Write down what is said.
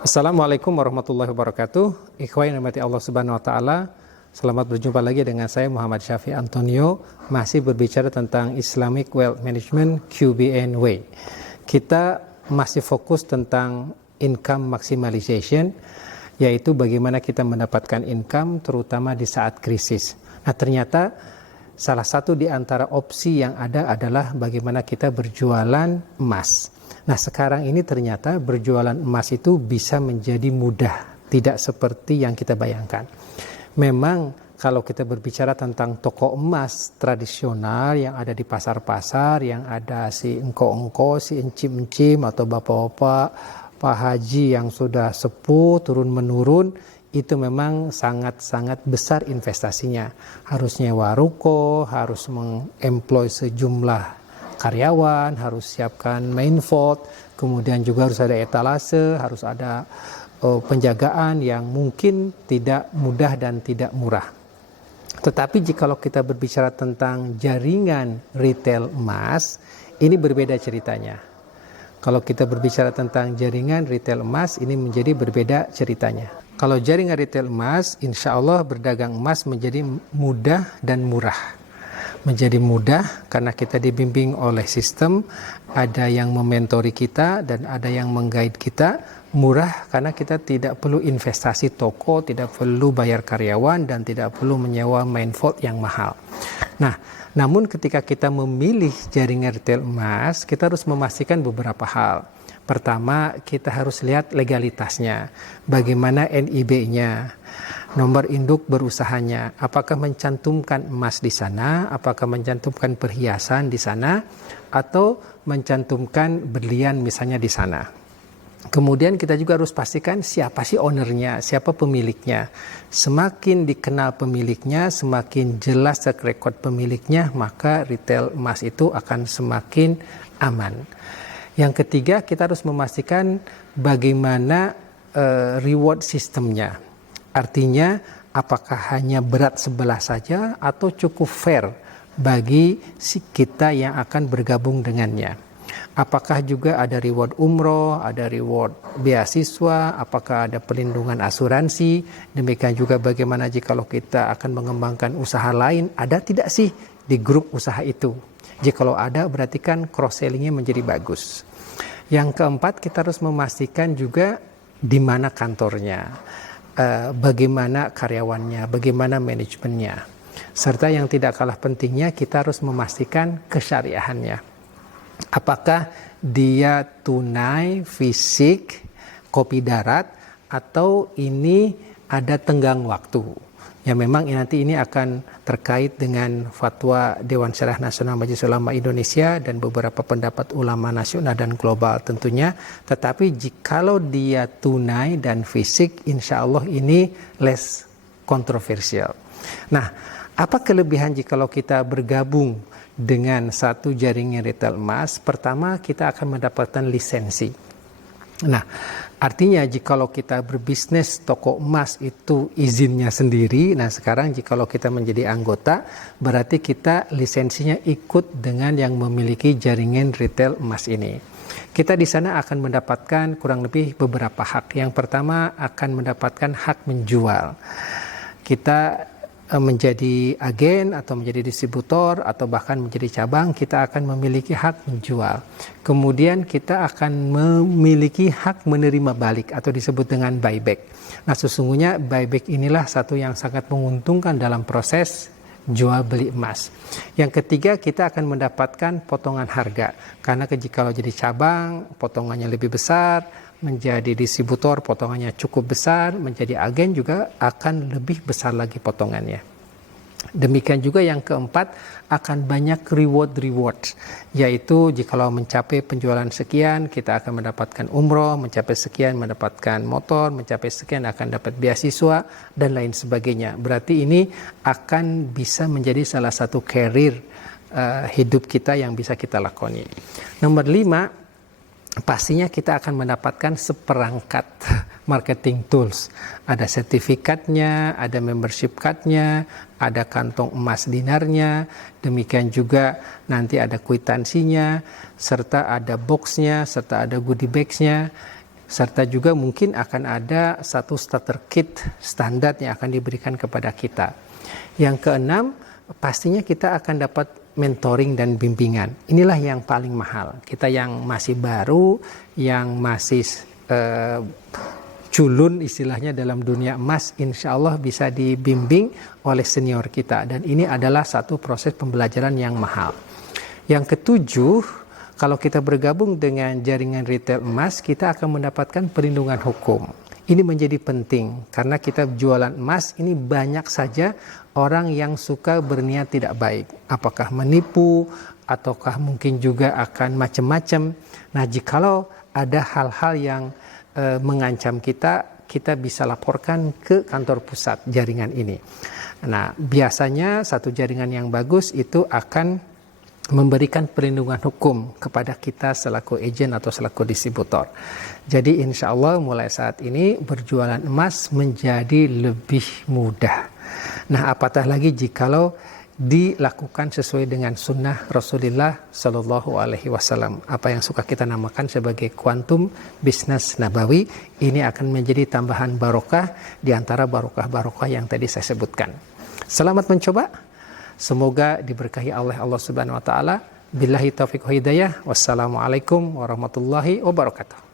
Assalamualaikum warahmatullahi wabarakatuh. Ikhwan yang dirahmati Allah Subhanahu wa taala. Selamat berjumpa lagi dengan saya Muhammad Syafi Antonio, masih berbicara tentang Islamic Wealth Management QBNW. Kita masih fokus tentang income maximization, yaitu bagaimana kita mendapatkan income terutama di saat krisis. Nah, ternyata salah satu di antara opsi yang ada adalah bagaimana kita berjualan emas. Nah, sekarang ini ternyata berjualan emas itu bisa menjadi mudah, tidak seperti yang kita bayangkan. Memang kalau kita berbicara tentang toko emas tradisional yang ada di pasar-pasar, yang ada si engko-engko, si encim-encim atau bapak-bapak, Pak Haji yang sudah sepuh turun-menurun, itu memang sangat-sangat besar investasinya. Harus nyewa ruko, harus mengemploy sejumlah karyawan, harus siapkan main vault, kemudian juga harus ada etalase, harus ada penjagaan yang mungkin tidak mudah dan tidak murah. Tetapi jikalau kita berbicara tentang jaringan retail emas, ini berbeda ceritanya. Kalau kita berbicara tentang jaringan retail emas, ini menjadi berbeda ceritanya. Kalau jaringan retail emas, insya Allah berdagang emas menjadi mudah dan murah. Menjadi mudah karena kita dibimbing oleh sistem, ada yang mementori kita dan ada yang meng-guide kita. Murah karena kita tidak perlu investasi toko, tidak perlu bayar karyawan, dan tidak perlu menyewa main vault yang mahal. Nah, namun ketika kita memilih jaringan retail emas, kita harus memastikan beberapa hal. Pertama, kita harus lihat legalitasnya, bagaimana NIB-nya, nomor induk berusahanya, apakah mencantumkan emas di sana, apakah mencantumkan perhiasan di sana, atau mencantumkan berlian misalnya di sana. Kemudian kita juga harus pastikan siapa sih ownernya, siapa pemiliknya. Semakin dikenal pemiliknya, semakin jelas track record pemiliknya, maka retail emas itu akan semakin aman. Yang ketiga, kita harus memastikan bagaimana reward sistemnya. Artinya, apakah hanya berat sebelah saja atau cukup fair bagi kita yang akan bergabung dengannya. Apakah juga ada reward umroh, ada reward beasiswa, apakah ada pelindungan asuransi, demikian juga bagaimana jikalau kita akan mengembangkan usaha lain, ada tidak sih di grup usaha itu. Jikalau ada, berarti kan cross-sellingnya menjadi bagus. Yang keempat, kita harus memastikan juga di mana kantornya, bagaimana karyawannya, bagaimana manajemennya. Serta yang tidak kalah pentingnya, kita harus memastikan kesyariahannya. Apakah dia tunai, fisik, kopi darat, atau ini ada tenggang waktu. Ya, memang nanti ini akan terkait dengan fatwa Dewan Syariah Nasional Majelis Ulama Indonesia dan beberapa pendapat ulama nasional dan global tentunya. Tetapi jikalau dia tunai dan fisik, insya Allah ini less kontroversial. Nah, apa kelebihan jikalau kita bergabung dengan satu jaringan retail emas? Pertama, kita akan mendapatkan lisensi. Nah, artinya jikalau kita berbisnis toko emas itu izinnya sendiri. Nah, sekarang jikalau kita menjadi anggota, berarti kita lisensinya ikut dengan yang memiliki jaringan retail emas ini. Kita di sana akan mendapatkan kurang lebih beberapa hak. Yang pertama akan mendapatkan hak menjual. Kita menjadi agen atau menjadi distributor atau bahkan menjadi cabang, kita akan memiliki hak menjual. Kemudian kita akan memiliki hak menerima balik atau disebut dengan buyback. Nah, sesungguhnya buyback inilah satu yang sangat menguntungkan dalam proses jual beli emas. Yang ketiga, kita akan mendapatkan potongan harga. Karena kalau jadi cabang, potongannya lebih besar, menjadi distributor potongannya cukup besar, menjadi agen juga akan lebih besar lagi potongannya. Demikian juga yang keempat, akan banyak reward, yaitu jikalau mencapai penjualan sekian kita akan mendapatkan umroh, mencapai sekian mendapatkan motor, mencapai sekian akan dapat beasiswa dan lain sebagainya. Berarti ini akan bisa menjadi salah satu career hidup kita yang bisa kita lakoni. Nomor 5, pastinya kita akan mendapatkan seperangkat marketing tools. Ada sertifikatnya, ada membership cardnya, ada kantong emas dinarnya, demikian juga nanti ada kwitansinya, serta ada boxnya, serta ada goodie bagsnya. serta juga mungkin akan ada satu starter kit standar yang akan diberikan kepada kita. Yang keenam, pastinya kita akan dapat mentoring dan bimbingan. Inilah yang paling mahal. Kita yang masih baru, yang masih culun istilahnya dalam dunia emas, insya Allah bisa dibimbing oleh senior kita. Dan ini adalah satu proses pembelajaran yang mahal. Yang ketujuh, kalau kita bergabung dengan jaringan retail emas, kita akan mendapatkan perlindungan hukum. Ini menjadi penting karena kita jualan emas ini banyak saja orang yang suka berniat tidak baik. Apakah menipu ataukah mungkin juga akan macam-macam. Nah, jikalau ada hal-hal yang mengancam kita, kita bisa laporkan ke kantor pusat jaringan ini. Nah, biasanya satu jaringan yang bagus itu akan memberikan perlindungan hukum kepada kita selaku agen atau selaku distributor. Jadi insya Allah mulai saat ini berjualan emas menjadi lebih mudah. Nah, apatah lagi jikalau dilakukan sesuai dengan sunnah Rasulullah Shallallahu Alaihi Wasallam, apa yang suka kita namakan sebagai kuantum bisnis nabawi. Ini akan menjadi tambahan barokah di antara barokah-barokah yang tadi saya sebutkan. Selamat mencoba. Semoga diberkahi oleh Allah Subhanahu wa taala. Billahi taufiq wa hidayah. Wassalamualaikum warahmatullahi wabarakatuh.